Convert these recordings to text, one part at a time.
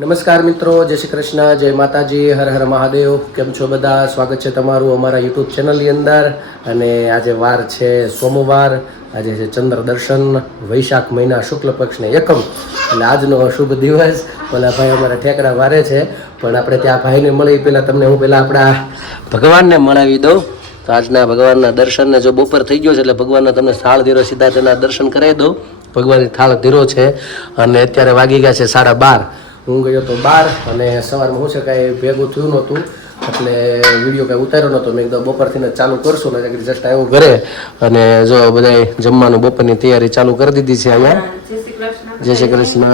નમસ્કાર મિત્રો, જય શ્રી કૃષ્ણ, જય માતાજી, હર હર મહાદેવ. કેમ છો બધા? સ્વાગત છે તમારું અમારા યુટ્યુબ ચેનલની અંદર. અને આજે વાર છે સોમવાર, આજે છે ચંદ્ર દર્શન, વૈશાખ મહિના શુક્લ પક્ષને એકમ, એટલે આજનો શુભ દિવસ. ઓલા ભાઈ અમારા ઠેકડા વારે છે, પણ આપણે ત્યાં ભાઈને મળી પહેલાં તમને હું પહેલાં આપણા ભગવાનને મળાવી દઉં. તો આજના ભગવાનના દર્શનને જો બપોર થઈ ગયો છે એટલે ભગવાનના તમને થાળ ધીરો સીધા તેના દર્શન કરાવી દઉં. ભગવાનની થાળ ધીરો છે અને અત્યારે વાગી ગયા છે 12:30. હું ગયો તો બહાર અને સવારમાં શું છે કાંઈ ભેગું થયું નહોતું એટલે વિડીયો કાંઈ ઉતાર્યો નહોતો. મેં એકદમ બપોરથી ચાલુ કરશું ને જસ્ટ આવ્યો ઘરે અને જો બધાય જમવાનું બપોરની તૈયારી ચાલુ કરી દીધી છે અહીંયા. જય શ્રી કૃષ્ણ.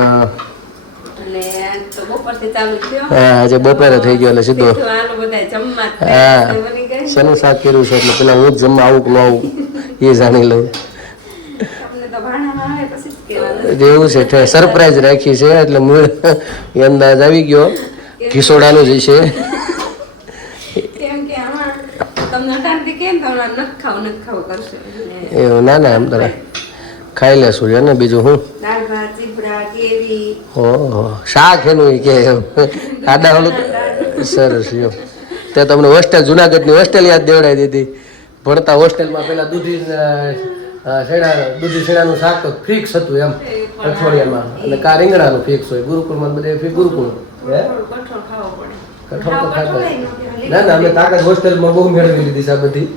હા, આજે બપોરે થઈ ગયો એટલે સીધો હા શેનું શાક કર્યું છે એટલે પેલા હું જ જમવા આવું કે ન આવું એ જાણી લઉં. એવું છે, સરપ્રાઈઝ રાખી છે એટલે મૂળ અંદાજ આવી ગયો ઘીસોડાનું જ છે. એવું ના ના એમ તો ખાઈ લેશું છે ને બીજું હું. ઓહો, શાક એનું કે ખાડા ઓલું સરસ. તે તમને હોસ્ટેલ જુનાગઢની હોસ્ટેલ યાદ દેવડાવી દીધી. ભણતા હોસ્ટેલમાં પેલા દૂધી શેણાનું શાક તો ફિક્સ હતું એમ અઠવાડિયામાં, અને કા રીંગણાનું ફિક્સ હોય. ગુરુકુળમાં બધે ગુરુકુળ કઠોળ તો ખાતા ના ના અમે તાકાત હોસ્ટેલમાં બહુ મેળવી લીધી છે આ બધી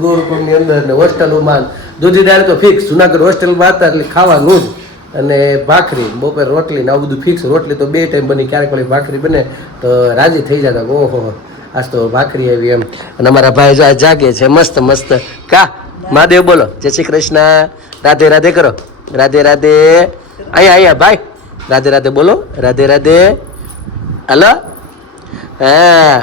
ગુરુકુળની અંદર ને હોસ્ટેલોમાં. દૂધી દાળ તો ફિક્સ જુનાગઢ હોસ્ટેલમાં હતા એટલે ખાવાનું જ, અને ભાખરી બપોર રોટલી ને આવું બધું ફિક્સ. રોટલી તો 2 ટાઈમ બની, ક્યારેક કોઈ ભાખરી બને તો રાજી થઈ જતા. ઓહો આજ તો ભાખરી આવી એમ. અને અમારા ભાઈ જો જાગે છે મસ્ત મસ્ત. કા મહાદેવ બોલો, જય શ્રી કૃષ્ણ, રાધે રાધે કરો, રાધે રાધે. અહીંયા ભાઈ રાધે રાધે બોલો, રાધે રાધે. હલો હા,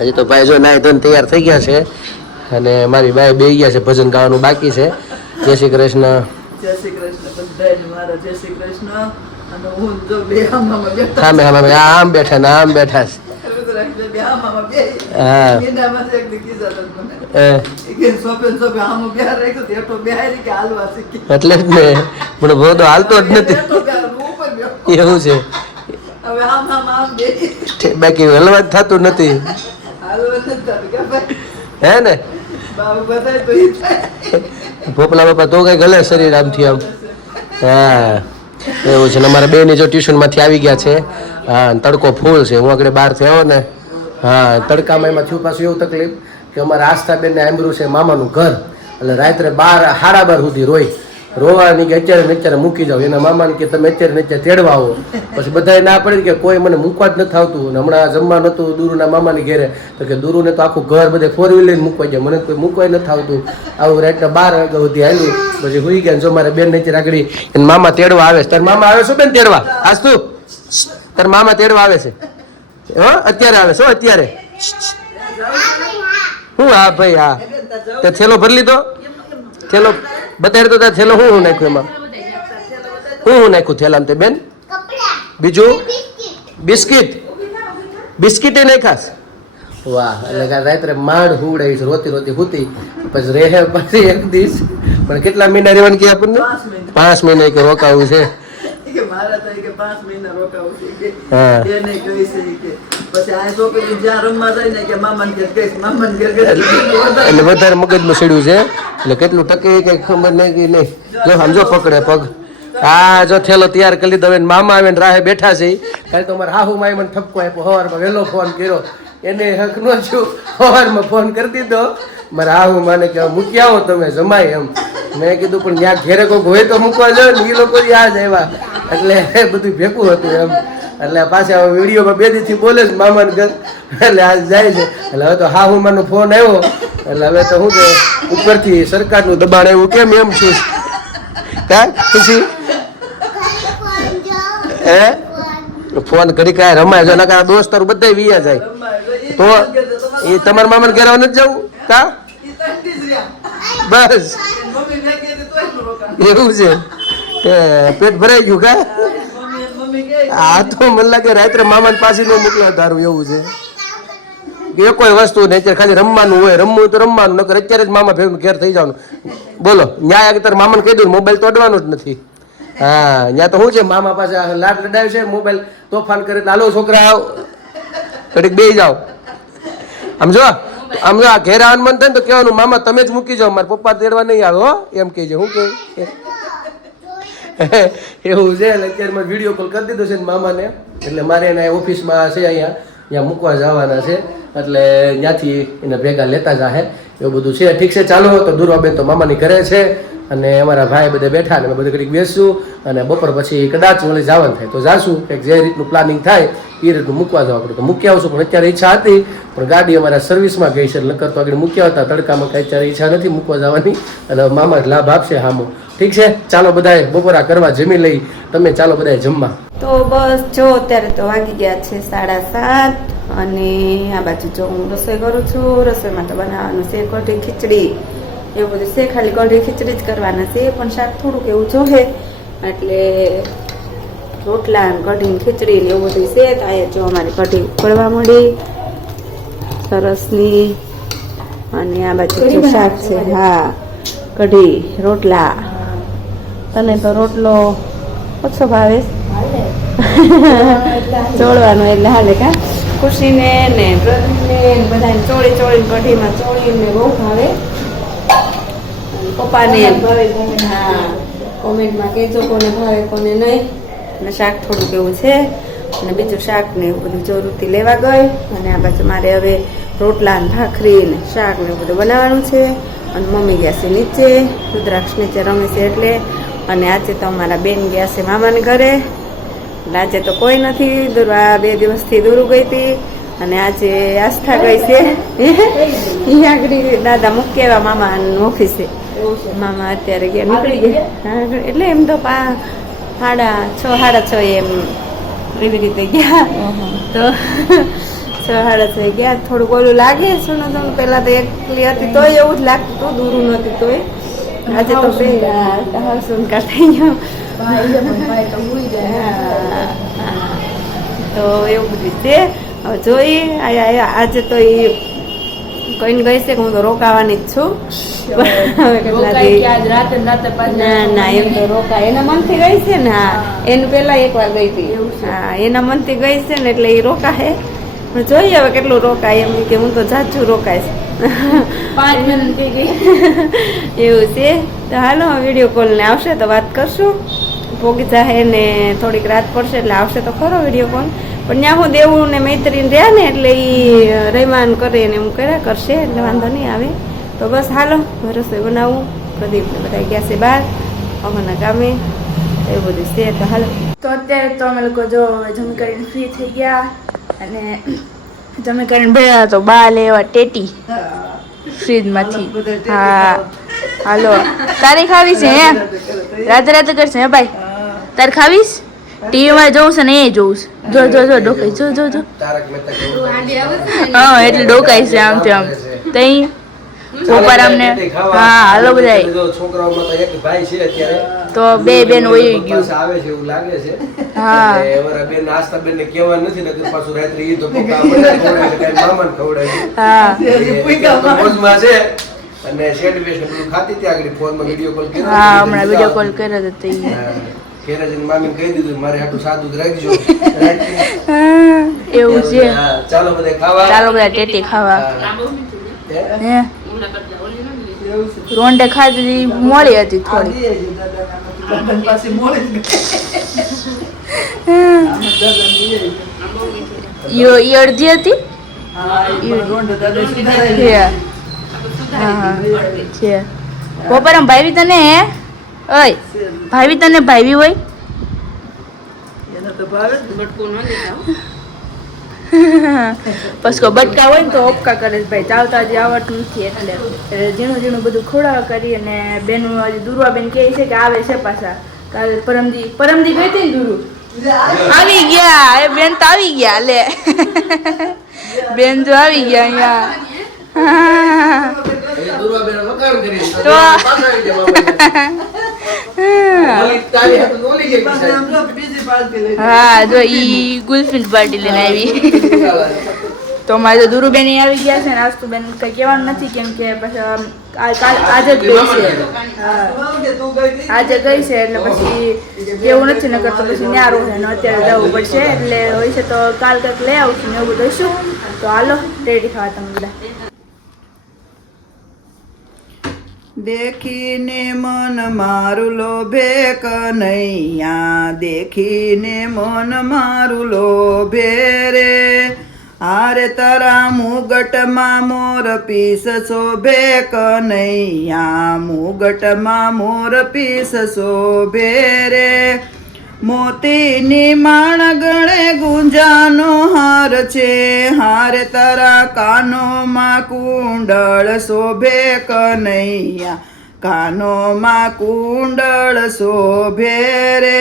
હજી તો ભાઈ જો નાય ધોઈને તૈયાર થઈ ગયા છે અને મારી બાઈ બે ગયા છે, ભજન ગાવાનું બાકી છે. જય શ્રી કૃષ્ણ. જય શ્રી કૃષ્ણ બધાને મારા જય શ્રી કૃષ્ણ. અને હું જો બે આમ બેઠા ને આમ બેઠા છે. એટલે જ ને પણ બહુ તો હાલતો જ નથી એવું છે. બાકી હલવા જ થતું નથી હે ને. ભોપલા બાપા તો કઈ ગલે શરીર આમથી આમ. હા એવું છે ને. અમારા બેની જો ટ્યુશનમાંથી આવી ગયા છે. હા તડકો ફૂલ છે. હું આગળ બહારથી આવ્યો ને, હા તડકામાં એમાં થયું પાછું એવું તકલીફ કે અમારા આસ્થાબેનને આંબરું છે મામાનું ઘર, એટલે રાત્રે 12 સુધી રોવાની કે અત્યારે મૂકી જાવ. એના મામાને કે તમે અત્યારે તેડવા આવો. પછી બધાએ ના પડી કે કોઈ મને મૂકવા જ નથી આવતું. અને હમણાં જમવા નહોતું દુરુના મામાની ઘેરે, તો કે દુરુને તો આખું ઘર બધે 4 વ્હીલ લઈને મૂકવા જાય, મને કોઈ મૂકવા નથી આવતું. આવું રાતના 12 વાગ્યા સુધી આવ્યું. પછી હુઈ ગયા. જો મારે બેન નીચે આગળ એને મામા તેડવા આવે છે. તાર મામા આવે છો બેન તેડવા? આજ તું તાર મામા તેડવા આવે છે? હા અત્યારે આવે છો? અત્યારે હું? હા ભાઈ હા. તે થેલો ભરી લીધો? થેલો બતાવી તો થેલો હું નાખ્યું એમાં? હું નાખ્યું થેલામાં તે બેન? બીજું બિસ્કિટ એ નહીં ખાસ? વાહ. એટલે રાત્રે માંડ હુવડાવીશ, રોતી હુતી. પછી રહે પછી એક દિવસ પણ કેટલા મહિના રહેવાનું કે આપણને? 5 મહિના કે રોકાવું છે. એટલે વધારે મગજમાં સીડ્યું છે એટલે કેટલું ટકે કઈ ખબર નહીં. જો સમજો પકડે પગ. હા જો થેલો તૈયાર કરી લીધો. મામા આવે ને રાહે બેઠા છે. કારણ કે અમારે હાહુ માએ મને ઠપકો આપ્યો. સવારમાં વહેલો ફોન કર્યો, એને હક નો છું. સવારમાં ફોન કરી દીધો મારા હાહુ માને કે મૂકી આવો તમે જમાય એમ. મેં કીધું પણ ત્યાં ઘેરે કોઈ હોય તો મૂકવા જાવ ને. એ લોકો યાદ આવ્યા એટલે બધું ભેગું હતું એમ. એટલે પાછા વિડીયોમાં 2 દિવસથી બોલે છે મામાને ઘર, એટલે આજ જાય છે. એટલે હવે તો હાહુ માનો ફોન આવ્યો એટલે હવે તો શું છે ઉપરથી સરકારનું દબાણ આવ્યું. કેમ એમ છું કા ખુશી? ફોન કરી કાંઈ રમાય જો નકા દોસ્તારો બધા વિયા જાય તો એ તમારા મામાને ઘેર નથી જવું કા? બસ એવું છે. પેટ ભરાઈ ગયું કા? આ તો મને લાગે રાત્રે મામાને પાસે ન મોકલ્યા તારું એવું છે કે કોઈ વસ્તુ નહીં. અત્યારે ખાલી રમવાનું હોય, રમવું તો રમવાનું, નકર અત્યારે જ મામા ભેગું ઘેર થઈ જવાનું. બોલો ન્યાય તાર મામાને કહી દઉં મોબાઈલ તોડવાનો જ નથી. હા ત્યાં તો શું છે મામા પાસે આ લાડ લડાવ્યું છે મોબાઈલ તોફાન કરે તો હાલો છોકરા આવ ઘડીક બેસી જાઓ સમજો આ ઘેર આવવાનું મન થાય ને તો કહેવાનું મામા તમે જ મૂકી જાઓ મારા પપ્પા તેડવા નહીં આવે હો એમ કહેજો શું કે એવું છે એટલે અત્યારે મારે વિડીયો કોલ કરી દીધો છે ને મામાને એટલે મારે એના ઓફિસમાં છે અહીંયા ત્યાં મૂકવા જવાના છે એટલે ત્યાંથી એને ભેગા લેતા જાહે એવું બધું છે ઠીક છે ચાલો તો દુર્વાબેન તો મામાની ઘરે છે અને અમારા ભાઈ બધા બેઠા ને અમે બધા ઘડીક બેસશું અને બપોર પછી કદાચ વળી જવાનું થાય તો જાશું કંઈક જે રીતનું પ્લાનિંગ થાય એ રીતનું મૂકવા જવા પડે તો મૂકી આવશું પણ અત્યારે ઈચ્છા હતી પણ ગાડી અમારા સર્વિસમાં ગઈ છે નકર તો આગળ મૂક્યા હતા તડકામાં કાંઈ અત્યારે ઈચ્છા નથી મૂકવા જવાની અને મામા જ લાભ આપશે હામો ઠીક છે ચાલો બધાએ બપોરા કરવા જમી લઈ તમે ચાલો બધાએ જમવા તો બસ જો અત્યારે તો વાગી ગયા છે 7:30 અને આ બાજુ જો હું રસોઈ કરું છું રસોઈમાં તો બનાવવાનું છે કઢી ખીચડી એવું બધું છે ખાલી કઢી ખીચડી જ કરવાના છે પણ શાક થોડુંક એવું જોહે એટલે રોટલા કઢી ખીચડી ને એવું બધું છે તો અહીંયા જો અમારી કઢી ઉકળવા મળી સરસની અને આ બાજુ શાક છે હા કઢી રોટલા તને તો રોટલો ઓછો ભાવે ચોળવાનો એટલે હાલે કા ખુશીને ને પ્રદીપને બધાને ચોળી કઢીમાં ચોળીને બહુ ભાવે પપ્પાને હા કોમેન્ટમાં કહેજો કોને ભાવે કોને નહીં અને શાક થોડુંક એવું છે અને બીજું શાક ને એવું બધું જરૂરથી લેવા ગઈ અને આ બાજુ મારે હવે રોટલા ને ભાખરી ને શાક ને એવું બધું બનાવવાનું છે અને મમ્મી ગયા છે નીચે રુદ્રાક્ષ નીચે રમે છે એટલે અને આજે તો અમારા બેન ગયા છે મામાને ઘરે આજે તો કોઈ નથી દુરવા 2 દિવસથી દૂર ગઈ હતી અને આજે આસ્થા ગઈ છે અહીંયા આગળ દાદા મૂકી આવ્યા મામા ઓફિસે મામા અત્યારે ગયા નીકળી ગયા એટલે એમ તો 6:30 એમ એવી રીતે ગયા તો 6:30 ગયા થોડુંક ઓલું લાગે સુનો પેલા તો એકલી હતી તોય એવું જ લાગતું હતું દૂરું નહોતી તોય આજે તો હાઉસુન કાઢી ગયો તો એવું બધું છે હવે જોઈએ આજે તો એ કહીને ગઈ છે કે હું તો રોકાવાની જ છું ના એમ તો રોકા એના મનથી ગઈ છે ને હા એને પેલા એકવાર ગઈ હતી હા એના મનથી ગઈ છે ને એટલે એ રોકાય જોઈએ હવે કેટલું રોકાય એમ કે હું તો જાજુ રોકાઈશ 5 મિનિટ થઈ ગઈ એવું છે તો હાલો વિડીયો કોલ ને આવશે તો વાત કરશું ભોગી જાહે ને થોડીક રાત પડશે એટલે આવશે તો ખરો વિડીયો કોલ પણ ત્યાં હું દેવું ને મૈત્રીને રહ્યા ને એટલે એ રહીમાન કરે ને હું કર્યા કરશે એટલે વાંધો નહીં આવે તો બસ હાલો રસોઈ બનાવું પ્રદીપને બધા ગયા છે બહાર અમારા ગામે એવું બધું છે તો હાલો તો અત્યારે તો અમે લોકો જો જમી કરીને ફ્રી થઈ ગયા અને જમી કરીને ભેગા તો બા લેવા ટેટી ફ્રીજમાંથી હા હાલો તારે ખાવી છે હે રાતે કરશે હે ભાઈ તારે ખાવીશ ટીવીમાં જોઉં છે ને એ જોઉં છે જો ડોકાઈ જો હા એટલે ડોકાઈ છે આમ તેમ તઈ ઉપર અમને હા હાલો બધા છોકરાઓમાં તો એક ભાઈ છે અત્યારે તો બે બેન વહી ગયું આવે છે એવું લાગે છે હા અમારા બેન આસ્થા બેન ને કહેવાનું નથી ને પાછું રાત્રે ઈ તો પોતા મને ખવડાવે કઈ મામાને ખવડાવે હા મોજમાં છે અને સેન્ડવિચ ને બધું ખાતી ત્યાં આગળ ફોનમાં વિડિયો કોલ કર્યો હા હમણાં વિડીયો કોલ કર્યો તો તઈ કેરાજીને મામીને કહી દીધું મારે હાટું સાદું જ રાખજો એવું છે ચાલો બધા ખાવા ચાલો બધા ટેટી ખાવા હે રોંડે ખાધી મોડી હતી થોડી ઈ અડધી હતી છે બપોરમ ભાઈ તને હે ઓય ભાઈ તને ભાઈ હોય પસકો બટકા હોય ને તો ઓપકા કરે છે ભાઈ ચાવતા હજી આવડતું નથી એટલે ઝીણું બધું ખોડા કરી અને બેનું હજી દુર્વા બેન કહે છે કે આવે છે પાછા કાલે પરમદી ગઈ હતી ને દુરુ આવી ગયા એ બેન તો આવી ગયા લે બેન જો આવી ગયા અહીંયા હા જો ઈ ગુલફિન પાર્ટી લઈને આવી તો અમારે તો દુરુબેન આવી ગયા છે ને આસ્તુબેન કંઈ કહેવાનું નથી કેમ કે પછી આજે જ ગઈ છે આજે ગઈ છે એટલે પછી એવું નથી નકર તો પછી ન્યા રહે ને અત્યારે જવું પડશે એટલે હોય છે તો કાલ કંઈક લઈ આવશું ને એવું બધું જોઈશું તો હાલો રેડી ખાવા તમે બધા દેખીને મન મારું લોભે કનૈયા દેખીને મન મારું લોભે રે આરે તારા મુગટમાં મોર પીસ શોભે કનૈયા મુગટમાં મોર પીસ શોભે રે મોતીની માણ ગળે ગુંજાનો હાર છે હારે તારા કાનોમાં કુંડળ શોભે કનૈયા કાનોમાં કુંડળ શોભે રે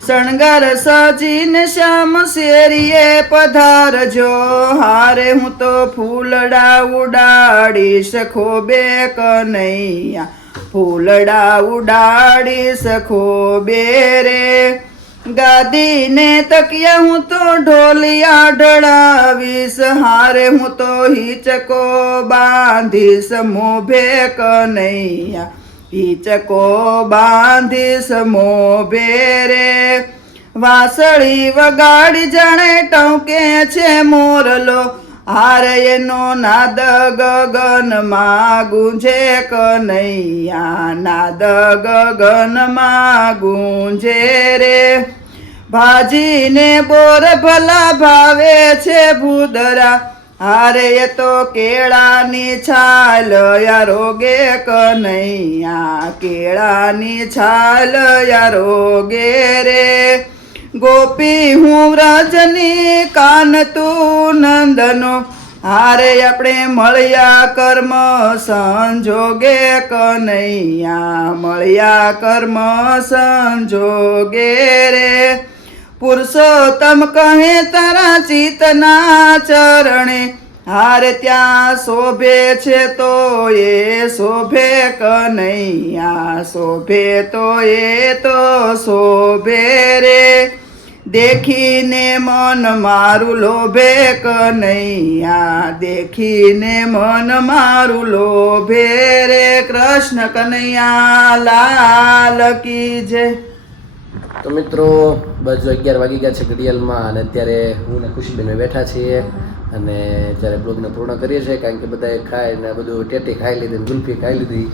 શણગાર સજીને શ્યામ શેરીએ પધારજો હારે હું તો ફૂલડા ઉડાડીશ ખોબે કનૈયા ફૂલડા ઉડાડીશ ખોબે રે ગાદીને તકિયા હું તો ઢોલિયા ઢળાવીશ હારે હું તો હિચકો બાંધીશ મોભે કનૈયા હિચકો બાંધીશ મોભે રે વાસળી વગાડી જાણે ટોકે છે મોરલો હારે એનો નાદ ગગનમાં ગુંજે કનૈયા નાદ ગગનમાં ગુંજે રે ભાજીને બોર ભલા ભાવે છે ભૂદરા હારે એ તો કેળાની છાલ યારોગે કનૈયા કેળાની છાલ યારોગે રે ગોપી હું વ્રજની કાન તું નંદનો હારે આપણે મળ્યા કર્મ સંજોગે કનૈયા મળ્યા કર્મ સંજોગે રે પુરુષોત્તમ કહે તારા ચિતના ચરણે હારે ત્યાં શોભે છે તો એ શોભે કનૈયા શોભે તો એ તો શોભે રે દેખીને મન મારું લોભે કનૈયા દેખીને મન મારું લોભે રે કૃષ્ણ કનૈયા લાલ કી જય તો મિત્રો બસ 11 વાગી ગયા છે ઘડિયાળમાં અને અત્યારે હું ને ખુશીબેન બેઠા છીએ અને જ્યારે બ્લોગને પૂર્ણ કરીએ છીએ કારણ કે બધાએ ખાઈને બધું ટેટી ખાઈ લીધી ને ગુલ્ફી ખાઈ લીધી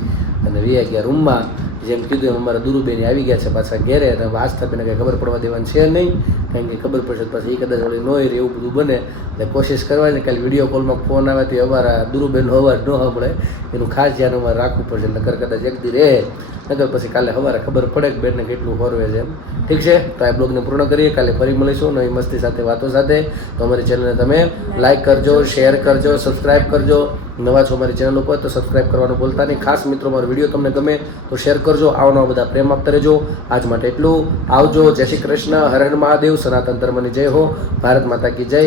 અને વી ગયા રૂમમાં જેમ કીધું એમ અમારા દુરુબેન આવી ગયા છે પાછા ઘેરે અને આસ્થાબેને કંઈ ખબર પડવા દેવાની છે નહીં કારણ કે ખબર પડશે પછી એ કદાચ વળી ન હોય એવું બધું બને એટલે કોશિશ કરવાની કાલે વિડીયો કોલમાં ફોન આવે તો અમારા દુરુબેનનો અવાજ ન સાંભળે એનું ખાસ ધ્યાન અમારે રાખવું પડશે નકર કદાચ એક દી રહે નકર પછી કાલે સવારે ખબર પડે કે બેનને કેટલું હોરવે છે એમ ઠીક છે તો આ બ્લોગને પૂર્ણ કરીએ કાલે ફરી મળીશું નવી મસ્તી સાથે વાતો સાથે તો અમારી ચેનલને તમે લાઇક કરજો શેર કરજો સબસ્ક્રાઈબ કરજો નવા છો અમારી ચેનલ ઉપર તો સબસ્ક્રાઈબ કરવાનું ભૂલતા નહીં ખાસ મિત્રો મારો વિડીયો તમને ગમે તો શેર કરજો આવનારા બધા પ્રેમ આપતા રહેજો આજ માટે એટલું આવજો જય શ્રી કૃષ્ણ હર હર મહાદેવ સનાતન ધર્મની જય હો ભારત માતા કી જય